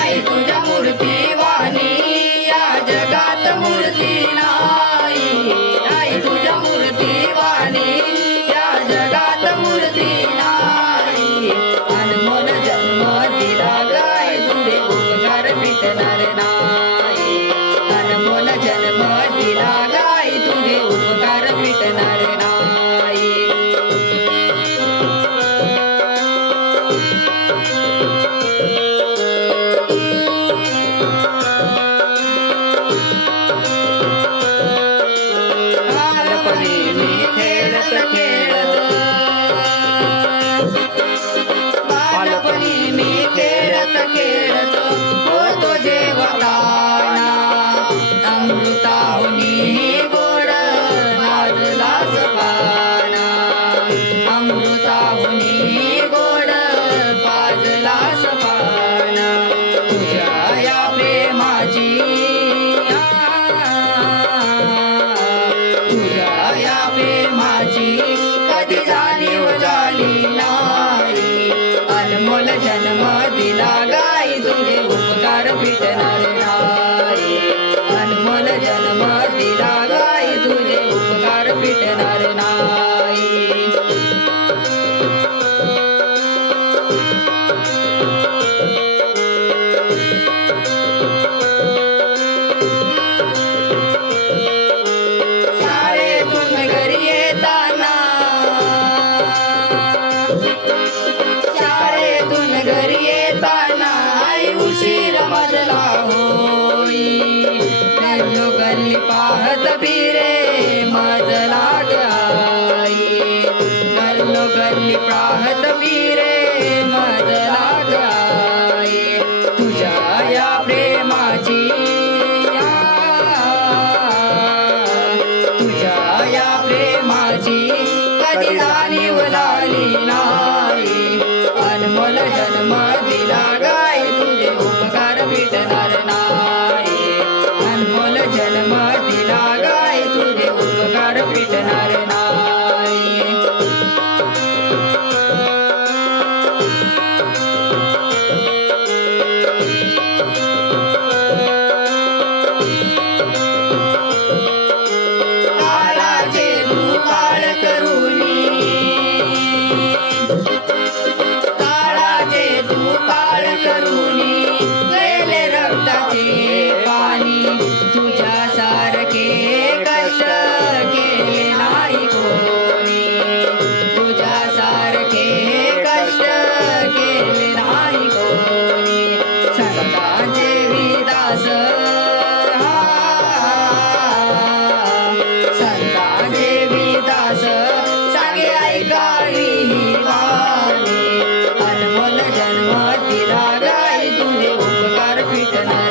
आई तुझ्या मूर्ती वाणी या जगात मूर्ती नाही. आई तुझ्या मूर्ती वाणी या जगात मूर्ती नाही. अनमोल जन्म दिला गाय तुझे उपकार मिटणार नाही. अनमोल जन्म दिला गाय तुझे उपकार मिटणार नाही. बालपणी मी खेळत खेळत बालपणी मी खेळत खेळत होतो जेवताना. अमृताहुनी गोड लाजलास पाना. अमृताहुनी गोड पाजलास पाना. तुझ्या या प्रेमाची तुझ्या या प्रेमाची कधी जाणीव झाली नाही. अनमोल जन्म दिला गाय तुझे उपकार मिटणार नाही. अनमोल जन्म दिला गाय तुझे उपकार मिटणार नाही. शाळेतून घरी येताना शाळेतून घरी येताना आई उशीर मजला होई. गल्लो गल्ली पाहत फिरे मजला गाई. गल्लो गल्ली पाहत फिरे मजला गाई. तुझ्या या प्रेमाची तुझ्या या प्रेमाची कधी जाणीव झाली नाही. अनमोल जन्म दिला गाय तुझे उपकार मिटणार नाही. अनमोल जन्म दिला गाय तुझे उपकार मिटणार नाही. काळाचे तू काळ करुणी काळाचे तू काळ करुणी गेले रक्ताचे पाणी. तुझ्यासारखे कष्ट केले नाही कोणी. तुझ्यासारखे कष्ट केले नाही कोणी. संतांचे विदास संतांचे विदास सांगे ऐकावी ही वाणी. अनमोल जन्म दिला गाय तुझे उपकार मिटणार